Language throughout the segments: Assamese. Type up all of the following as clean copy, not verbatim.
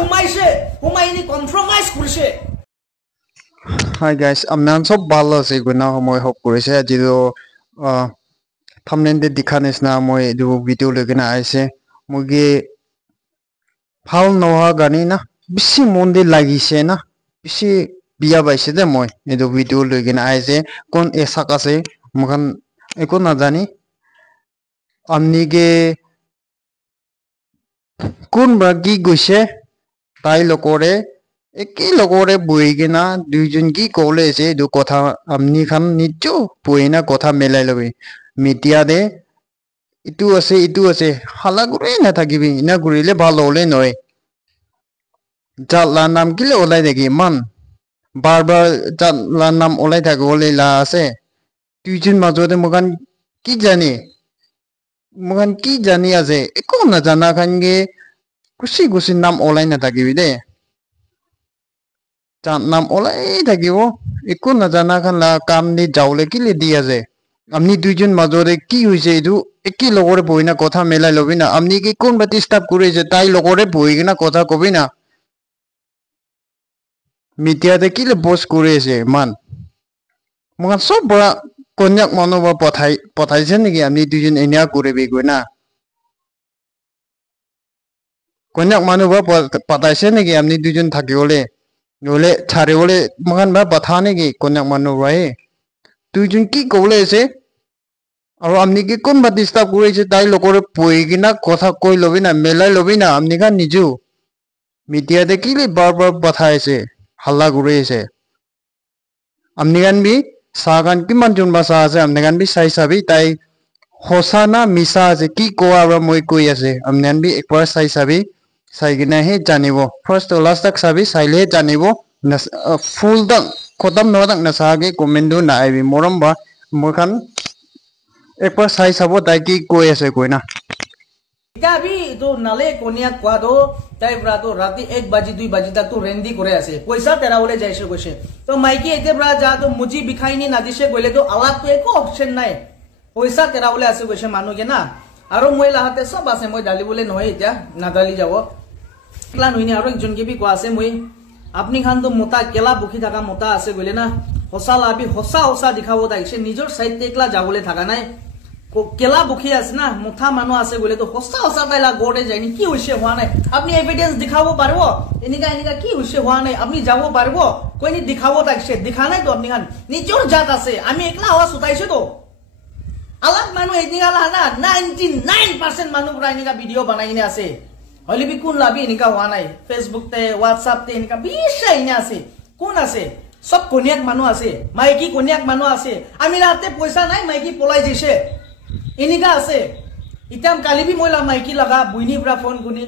হুমাইছে হুমাইনি কম্প্ৰোমাইজ কৰিছে Hi guys, amnan sob bhalo ase guna moi hope korise jido thumbnail de dikhanis na moi edu video legena aise mugi phal noha gani na bisi monde lagise na bisi biya baise de moi edu video legena aise kon esak ase mukan eko na jani amni ge kun bagi goise tai lokore একে লগরে বইগিনা দুইজন কি কলে যে দু কথা আমনি খান নিচো বইনা কথা মেলাই লবি মিডিয়া দে ইটু আছে হালা করে না থাকিবি না ঘুরিলে ভালো হলে নয় জাতলা নাম কিলে ওলাই দেখি মান বারবার জাতলা নাম ওলাই থাকে ওলাই লা আছে দুইজন মাজতে মগান কি জানি আছে একো না জানা খানগে খুশি নাম ওলাই না থাকিবি দে নাম ওলাই থাকিব একো নাজানা খান কাম দি যাওলে কি লেদি আছে আপনি দুইজন মাজরে কি হইছে এটু একে লগরে বই না কথা মেলাই লবি না আপনি কি কোন বাতি স্টাফ করেছে তাই লগরে বই কিনা কথা কবি না মিডিয়াতে কি বস করেছে মান মগান সব বড় কন্যাক মানুষ পঠাইছে নাকি আপনি দুইজন এনিয়া করবি গই না কন্যাক মানুষ পঠাইছে নাকি আপনি দুইজন থাকিবলে Nole chare ole magan ba bathane gi konyak manu rai tuijun ki kole ase aro amni ki kon ba disturb kore ase tai lokore poigina kotha koi lobina melai lobina amni kan niju media de ki le bar bathai ase halla kore ase amni kan bi sagan ki manjun ba sa ase amni kan bi sai sabi tai hosana misa ase ki ko aro moi koi ase amni kan bi ekbar sai sabi saigina he janibo first to last tak sabi saile janibo full dak khotam no dak nasage komendu na aibi moramba mokan ekbar sai sabo tai ki koi ase koina Kabi itu nale konia kwado tai brato rati 1 baji 2 baji tak tu rendi kore ase paisa tera ole jaise koise to maiki ete bra ja to muji bikhaini na dise goile to alat to eko option nai paisa tera ole ase koise manu ge na aro moi lahate sob ase moi dali bole noy eta na dali jabo kla noini aro ekjon ge bi ko ase moi apni khan to mota kela bukhi thaka mota ase goile na hosa labi hosa dikhabo taise nijor side te ekla jabole thaka nai কেলা বুখি আছে না মুঠা মানু আছে গলে তো হসা তাইলা গোড়ে যায়নি কি হইছে হওয়া নাই আপনি এভিডেন্স দেখাবো পারবো এনিকা কি হইছে হওয়া নাই আপনি যাব পারবো কইনি দেখাবো তাইছে দেখা নাই তো আপনি খান নিজর জাত আছে আমি একলা আওয়াজ উঠাইছে তো আলাক মানু এনিকা লা না 99% মানু পুরা এনিকা ভিডিও বানাইনে আছে হইলে বি কোন লাবি এনিকা হওয়া নাই ফেসবুক তে হোয়াটসঅ্যাপ তে এনিকা বিশাইনে আছে কোন আছে সব কোনিয়াক মানু আছে মাইকি কোনিয়াক মানু আছে আমি রাতে পয়সা নাই মাইকি পলাই দিছে इनिका আছে ইতাম কালিবি মইলা মাইকি লাগা বুইনি ব্রা ফোন গুনি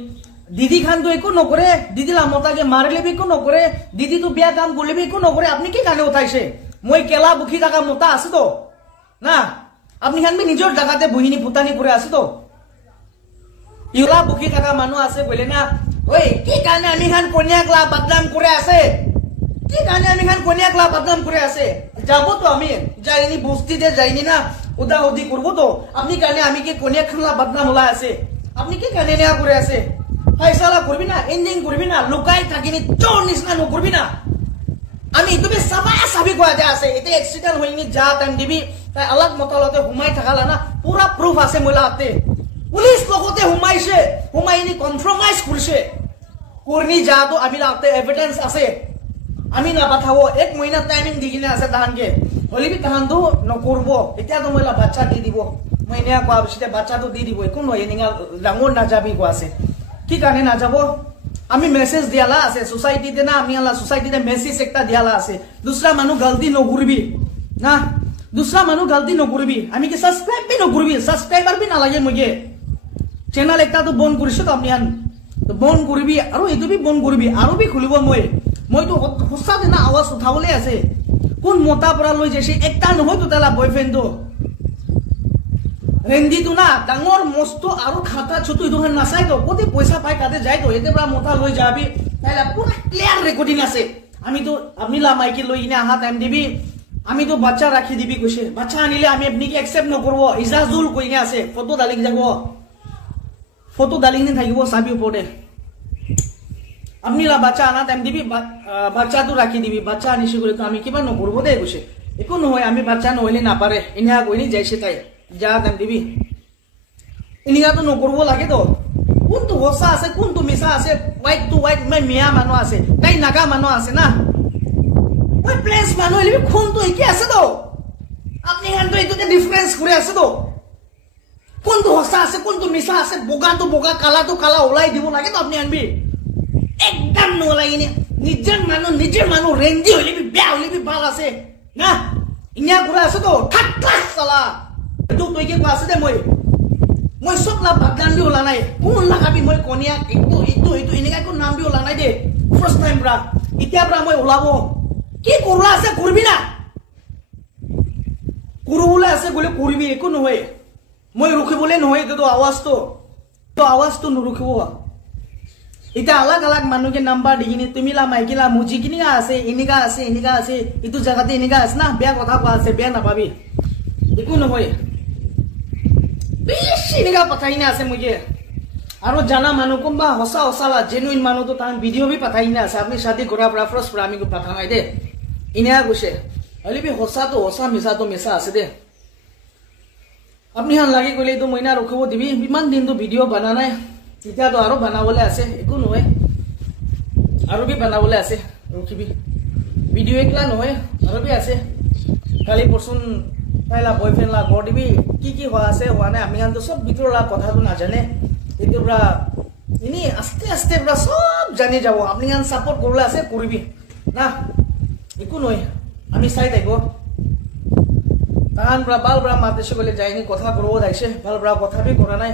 দিদি খান তো একো নকরে দিদি লা মতাকে মারলে বি কো নকরে দিদি তো বিয়া কাম করলে বি কো নকরে আপনি কি কানে উঠাইছে মই কেলা বুখি টাকা মতা আছে তো না আপনি খান বি নিজর জায়গাতে বুইনি ফুটানি করে আছে তো ইলা বুখি টাকা মানু আছে বলে না ওই কি কানে আমি খান কোনিয়া ক্লা বদনাম করে আছে কি কানে আমি খান কোনিয়া ক্লা বদনাম করে আছে যাবো তো আমি যাইনি বস্তিতে যাইনি না উদা উদি করবো তো আপনি কানে আমি কি কোনিয়া খানলা বদনাম হলা আছে আপনি কি কানে নেয়া করে আছে ফাইসালা করবি না এন্ডিং করবি না লুকাই থাকিনি চোর নিসনা ন করবি না আমি তুমি সবা সবই কয়া দে আছে এতে অ্যাক্সিডেন্ট হইনি যা টাইম দিবি তাই আলাগ মতলতে হুমাই থাকালা না পুরা প্রুফ আছে মইলাতে পুলিশ লগতে হুমাইনি কম্প্রোমাইজ করছে করনি যা তো আমি লাতে এভিডেন্স আছে আমি না পাঠাবো 1 মহিনা টাইমিং দিগিনে আছে তাহানকে হলিবি তাহান তো নকরবো এতিয়া তো মইলা বাচ্চা দি দিব মইনিয়া কোয়া বিশতে বাচ্চা তো দি দিব কোন নয় নিগা ডাঙর না যাবি কো আছে কি কানে না যাব আমি মেসেজ দিয়ালা আছে সোসাইটিতে না আমি আলা সোসাইটিতে মেসেজ একটা দিয়ালা আছে দুসরা মানু গলতি নকরবি না দুসরা মানু গলতি নকরবি আমি কি সাবস্ক্রাইব বি নকরবি সাবস্ক্রাইবার বি না লাগে মগে চ্যানেল একটা তো বন করিছ তো আপনি আন তো বন করবি আর এটো বি বন করবি আর বি খুলিব মই তো হসা দিনা আওয়াজ উঠাবলে আছে কোন মোটা পরা লই যাইছে একটা নহয় তো তালা বয়ফ্রেন্ড তো রেন্দি তো না ডাঙর মস্ত আর খাতা ছোট ইদোহান নাসাই তো কত পয়সা পাই কাতে যাই তো এতে বড় মোটা লই যাবি তাইলা পুরো ক্লিয়ার রেকর্ডিং আছে আমি তো আপনি লা মাইকে লই ইনে আহা টাইম দিবি আমি তো বাচ্চা রাখি দিবি কইছে বাচ্চা আনিলে আমি আপনি কি অ্যাকসেপ্ট ন করব ইজাজুল কইনে আছে ফটো ডালিং যাব ফটো ডালিং নি থাকিব সাবি উপরে আপনি লা বাচ্চা আনা টাইম দিবি বাচ্চাটো রাখি দিবি বাচ্চা আনিছে বলে তো আমি কিবা নকরব দে কৈছে একো নহয় আমি বাচ্চা নহলে নাপারে ইনিয়া কইনি যাইছে তাই যা টাইম দিবি ইনিয়া তো নকরব লাগে তো কোনটো হসা আছে কোনটো মিছা আছে হোয়াইট টু হোয়াইট মই মিয়া মানুহ আছে তাই নাগা মানুহ আছে না ওই প্লেস মানুহ লিবি কোনটো কি আছে তো আপনি গানটো এটোতে ডিফারেন্স করে আছে তো কোনটো হসা আছে কোনটো মিছা আছে বোগা তো বোগা কালা তো কালা ওলাই দিব লাগে তো আপনি আনবি একদম নোলাইনি নিজের মানুষ রেঞ্জি হইলে বেয়া হইলে ভাল আছে না ইনিয়া করে আছে তো থাক ক্লাস চালা তো তুই কি আছে দে মই সব লা ভাগদান দি ওলা নাই কোন লাগাবি মই কনিয়া ইটো ইনিকা কোন নাম দি ওলা নাই দে ফার্স্ট টাইম ব্রা ইতিয়া ব্রা মই ওলাবো কি করলা আছে করবি না করবলে আছে গলে করবি একো নহয় মই রুখিবলে নহয় তো আওয়াজ তো নুরুখিব এটা আলাগ আলাগ মানুষকে নাম্বার দিগিনি তুমি লা মাইকিলা মুজি কিনিকা আছে ইনিকা আছে ইটো জায়গাতে ইনিকা আছে না বেয়া কথা কোৱা আছে বেয়া নাপাবি একো নহয় বেশি ইনিকা পঠাই না আছে মুজে আৰু জানা মানুহ কোনবা হসা জেনুইন মানুহ তো তান ভিডিও বি পঠাই না আছে আপনি শাদি কৰা প্ৰেফাৰেন্স পৰা আমি পঠা নাই দে ইনিয়া কৈছে হলিবি হসা তো হসা মিছা তো মিছা আছে দে আপনি হান লাগি কইলে তো মইনা ৰখিব দিবি ইমান দিন তো ভিডিও বনা নাই এতিয়া তো আৰু বনাবলে আছে একো নহয় আৰু বি বনাবলে আছে ৰখিবি ভিডিও একলা নহয় আৰু বি আছে কালি পৰসুন তাইলা বয়ফ্রেন্ড লা গড় দিবি কি হওয়া আছে হওয়া নাই আমি তো সব ভিতরলা কথাটো নাজানে এটো পুরা ইনি আস্তে আস্তে পুরা সব জানি যাব আপনি গান সাপোর্ট করলে আছে করবি না একো নয় আমি চাই থাকবো তাহান পুরা বাল পুরা মাতেছে বলে যায়নি কথা করবো যাইছে ভাল পুরা কথা বি করা নাই